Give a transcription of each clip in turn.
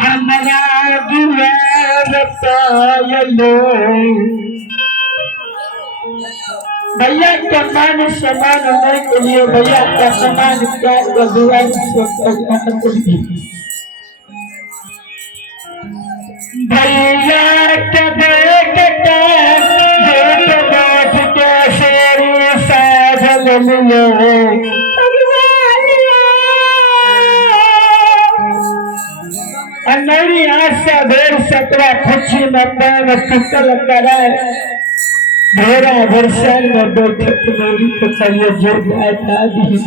हमारा दुआर पायलो भैया का मान सम्मान होने के लिए भैया का सम्मान प्यार का दुआर भैया के बेटा जो बैठ के शेर साधल लियो मेरी आशा भेड़ सतरा खुशी में पैर टूटल करे मेरा वर्षन में बैठक मेरी तो चाहिए जो बैठा दी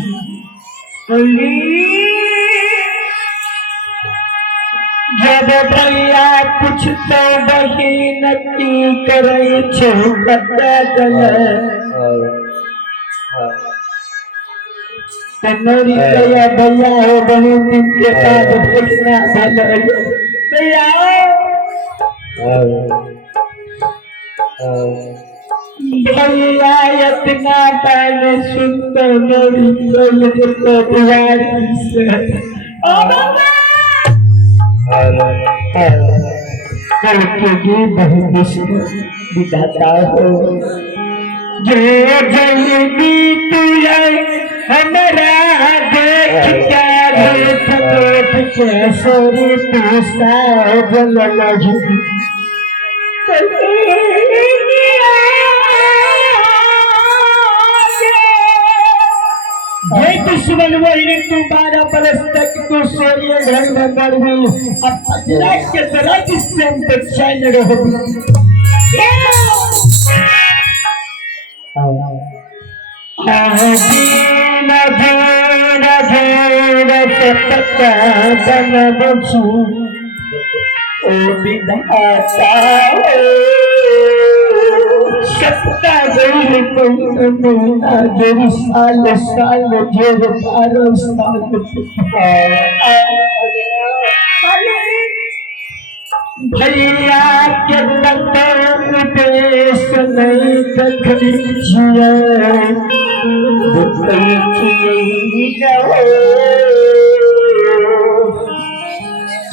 जब भैया कुछ तो बहिन की करे छो पता गले मेरी भैया भैया हो बहुत दिन के बाद देखना भैया भैया इतना पहले सुनते मेरी बुआरी से करके बहुत दिखाता हो जो जल्दी तुझे हमारा देख के सोरी तू साजल लगी ये दुश्मन वही तू 12 बरस तक तू सोरिए घर में मर गई अब पजरा के तरह जिससे हम चैन रहोगी सत्ता गई साल साल जो 12 साल भैया के उपदेश नहीं देखी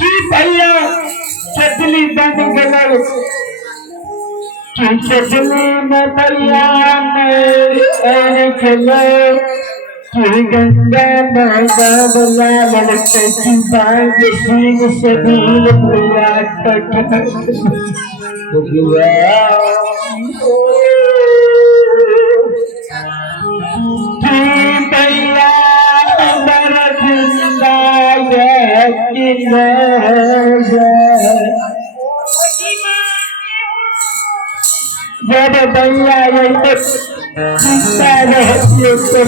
कि भैया चटनी बन गल कि चटनी में भैया में चलो कि गंगा माता लाल की बाग सिंह से दूर भैया जब भैया यही तक चिंता रहती है तो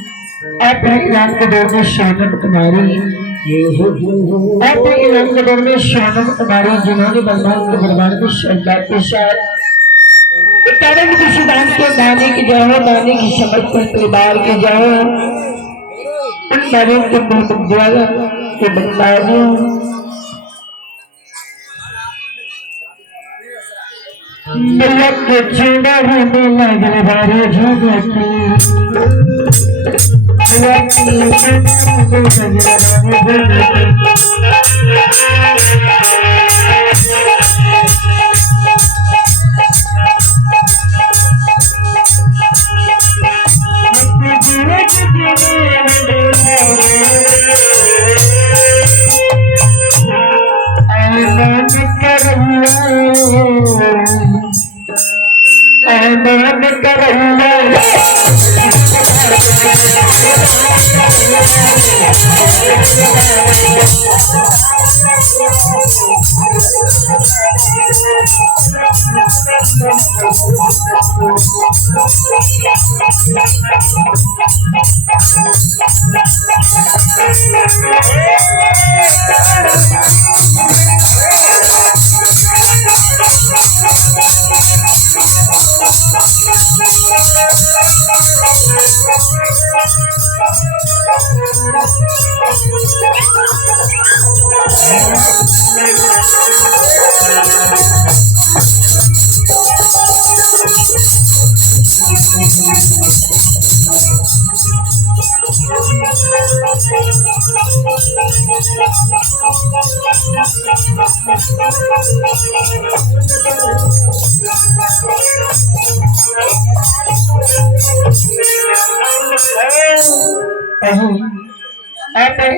इनाम के दौर में शानत कुमारी इनाम के दौर में शानत कुमारी जिन्होंने भगवान के दरबार में श्रद्धा के साथ कारण की सिद्धांत के दाने की जाओ दाने की समर्पण परिवार के जाओ उन नारियों के द्वारा के बंदारियों मिलक के चूड़ा होने लगे बारे झूठ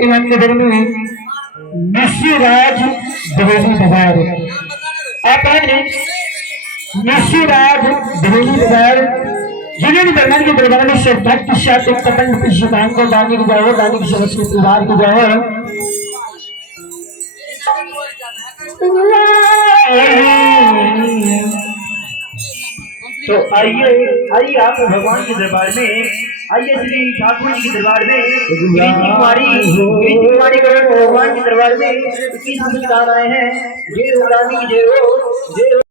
इनाम के दर में निशिराज बरेली बाजार निशिराज बरेली बाजार जिन्होंने भगवान के दरबार में श्रद्धा के साथ एक पतंग शिवान को दाने की जाओ दाने की समझ के परिवार की जाओ तो आइए आप भगवान के दरबार में आइए श्री ठाकुर जी के दरबार में कुमारी भगवान के दरबार में 21 आए हैं जय हो रानी की जय हो।